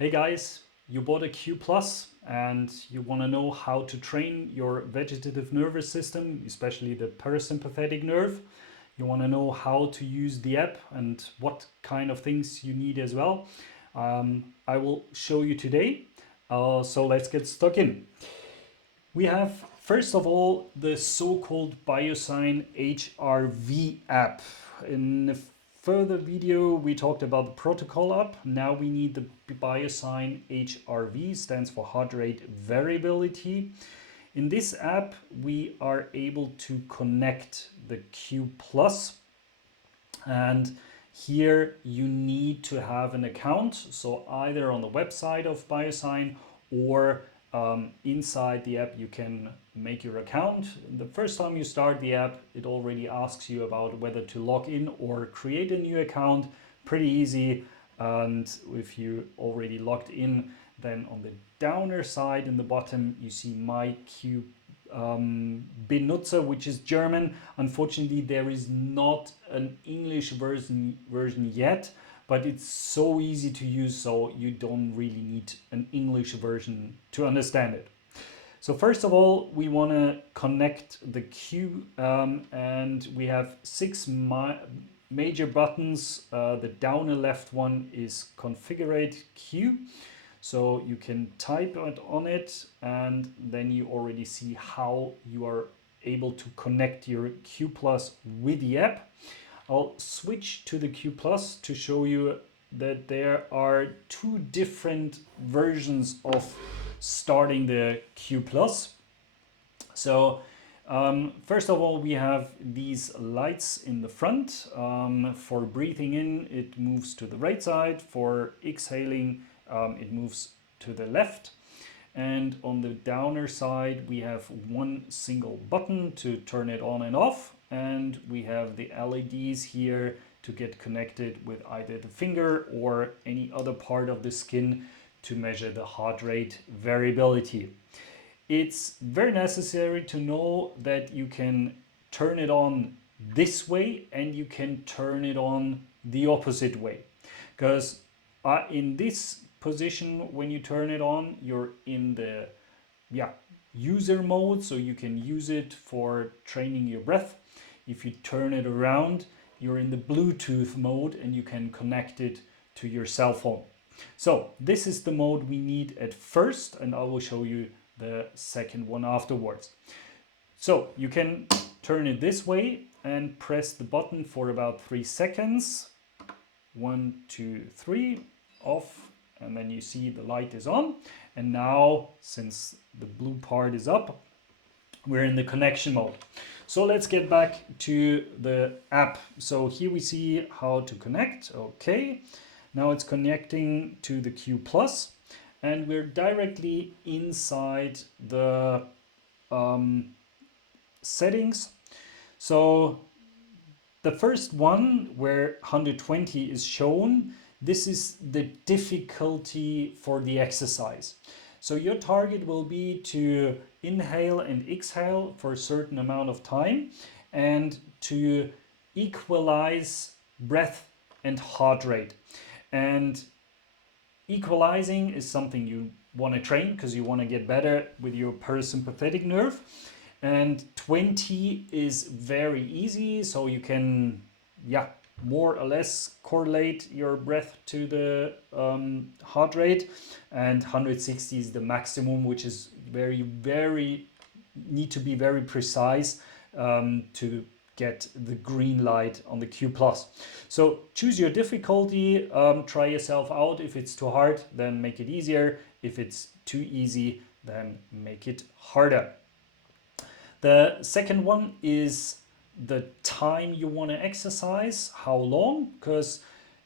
Hey guys, you bought a Q Plus and you want to know how to train your vegetative nervous system, especially the parasympathetic nerve. You want to know how to use the app and what kind of things you need as well. I will show you today. So let's get stuck in. We have, first of all, the so-called Biosign HRV app. In a further video, we talked about the protocol app. Now we need the Biosign HRV, stands for heart rate variability. In this app, we are able to connect the Q Plus, and here you need to have an account. So either on the website of Biosign or inside the app you can make your account. The first time you start the app, it already asks you about whether to log in or create a new account. Pretty easy. And if you already logged in, then on the downer side in the bottom you see my Q Benutzer, which is German. Unfortunately, there is not an English version yet, but it's so easy to use, so you don't really need an English version to understand it. So first of all, we want to connect the Q, and we have six major buttons. The downer left one is Configure Q. So you can type it on it, and then you already see how you are able to connect your Q Plus with the app. I'll switch to the Q Plus to show you that there are two different versions of starting the Q Plus. So first of all, we have these lights in the front. For breathing in, it moves to the right side. For exhaling, it moves to the left. And on the downer side, we have one single button to turn it on and off. And we have the LEDs here to get connected with either the finger or any other part of the skin to measure the heart rate variability. It's very necessary to know that you can turn it on this way and you can turn it on the opposite way. Because in this position, when you turn it on, you're in the user mode, so you can use it for training your breath. If you turn it around, you're in the Bluetooth mode and you can connect it to your cell phone. So this is the mode we need at first, and I will show you the second one afterwards. So you can turn it this way and press the button for about 3 seconds. 1, 2, 3, off, and then you see the light is on. And now, since the blue part is up, we're in the connection mode. So let's get back to the app. So here we see how to connect. Okay, now it's connecting to the Q Plus, and we're directly inside the settings. So the first one, where 120 is shown, this is the difficulty for the exercise. So your target will be to inhale and exhale for a certain amount of time and to equalize breath and heart rate. And equalizing is something you want to train because you want to get better with your parasympathetic nerve. And 20 is very easy, so you can more or less correlate your breath to the heart rate. And 160 is the maximum, which is very need to be very precise to get the green light on the Q Plus. So choose your difficulty, try yourself out. If it's too hard, then make it easier. If it's too easy, then make it harder. The second one is the time you want to exercise, how long, because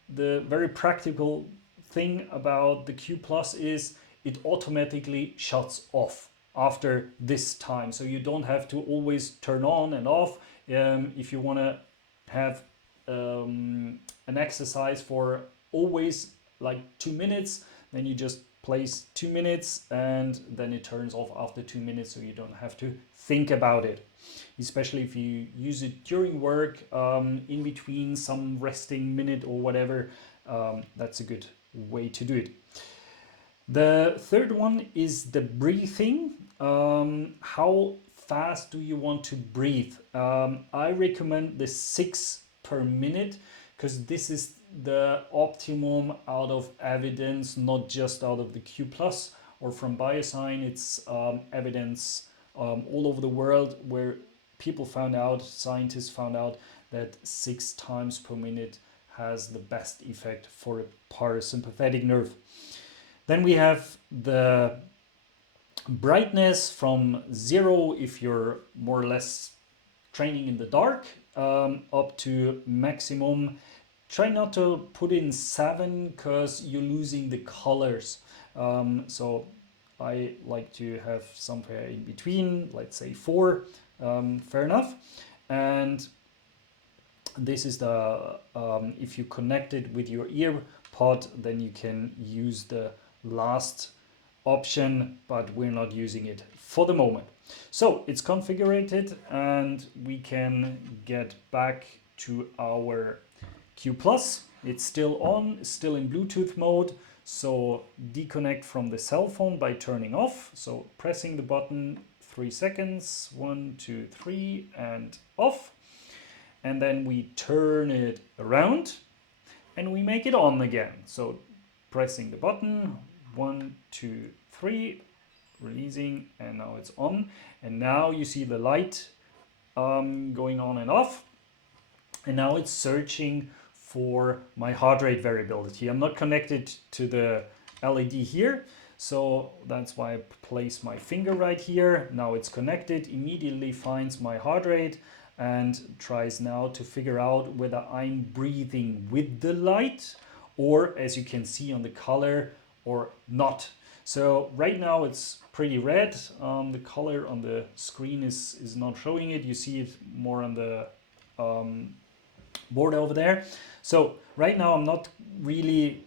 the very practical thing about the Q Plus is it automatically shuts off after this time. So you don't have to always turn on and off. If you want to have an exercise for always like 2 minutes, then you just place 2 minutes and then it turns off after 2 minutes, so you don't have to think about it. Especially if you use it during work, in between some resting minute or whatever, that's a good way to do it. The third one is the breathing. How fast do you want to breathe? I recommend the 6 per minute because this is the optimum out of evidence, not just out of the Q plus or from Biosign. It's evidence all over the world where people found out, scientists found out that 6 times per minute has the best effect for a parasympathetic nerve. Then we have the brightness from 0 if you're more or less training in the dark, up to maximum. Try not to put in 7 because you're losing the colors. So I like to have somewhere in between, let's say 4, fair enough. And this is the, if you connect it with your ear pod, then you can use the last option, but we're not using it for the moment. So it's configured and we can get back to our Q+. It's still on, still in Bluetooth mode. So deconnect from the cell phone by turning off. So pressing the button 3 seconds, 1, 2, 3, and off. And then we turn it around and we make it on again. So pressing the button, 1, 2, 3, releasing, and now it's on. And now you see the light going on and off. And now it's searching for my heart rate variability. I'm not connected to the LED here, so that's why I place my finger right here. Now it's connected, immediately finds my heart rate and tries now to figure out whether I'm breathing with the light or, as you can see on the color, or not. So right now it's pretty red. The color on the screen is not showing it. You see it more on the board over there. So right now I'm not really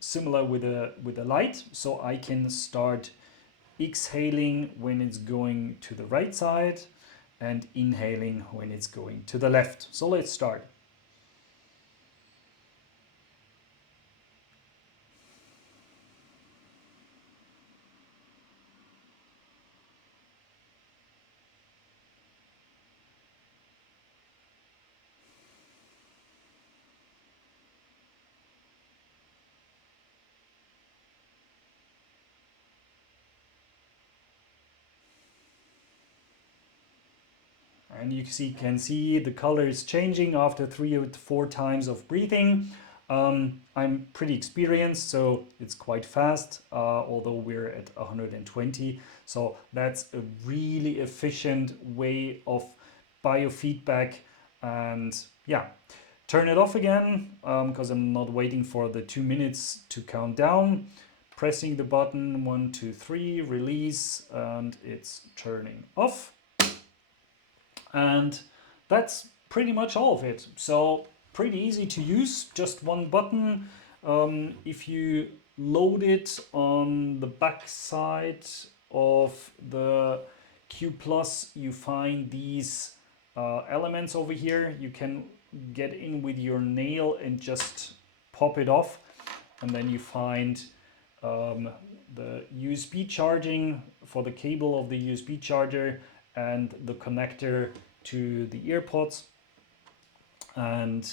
similar with the light, so I can start exhaling when it's going to the right side and inhaling when it's going to the left. So let's start. And you can see the color is changing after 3 or 4 times of breathing. I'm pretty experienced, so it's quite fast, although we're at 120. So that's a really efficient way of biofeedback. And yeah, turn it off again because I'm not waiting for the 2 minutes to count down. Pressing the button 1, 2, 3, release, and it's turning off. And that's pretty much all of it. So pretty easy to use, just one button. If you load it on the back side of the Q Plus, you find these elements over here. You can get in with your nail and just pop it off. And then you find the USB charging for the cable of the USB charger and the connector to the earpods. And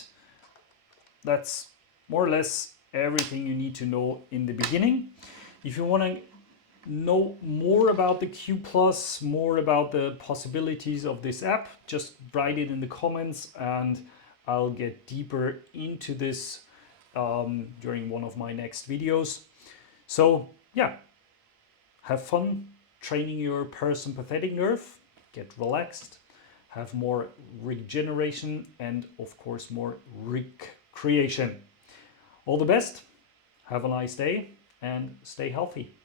that's more or less everything you need to know in the beginning. If you want to know more about the Q Plus, more about the possibilities of this app, just write it in the comments and I'll get deeper into this during one of my next videos. So yeah, have fun training your parasympathetic nerve, get relaxed, have more regeneration, and of course more recreation. All the best, have a nice day, and stay healthy.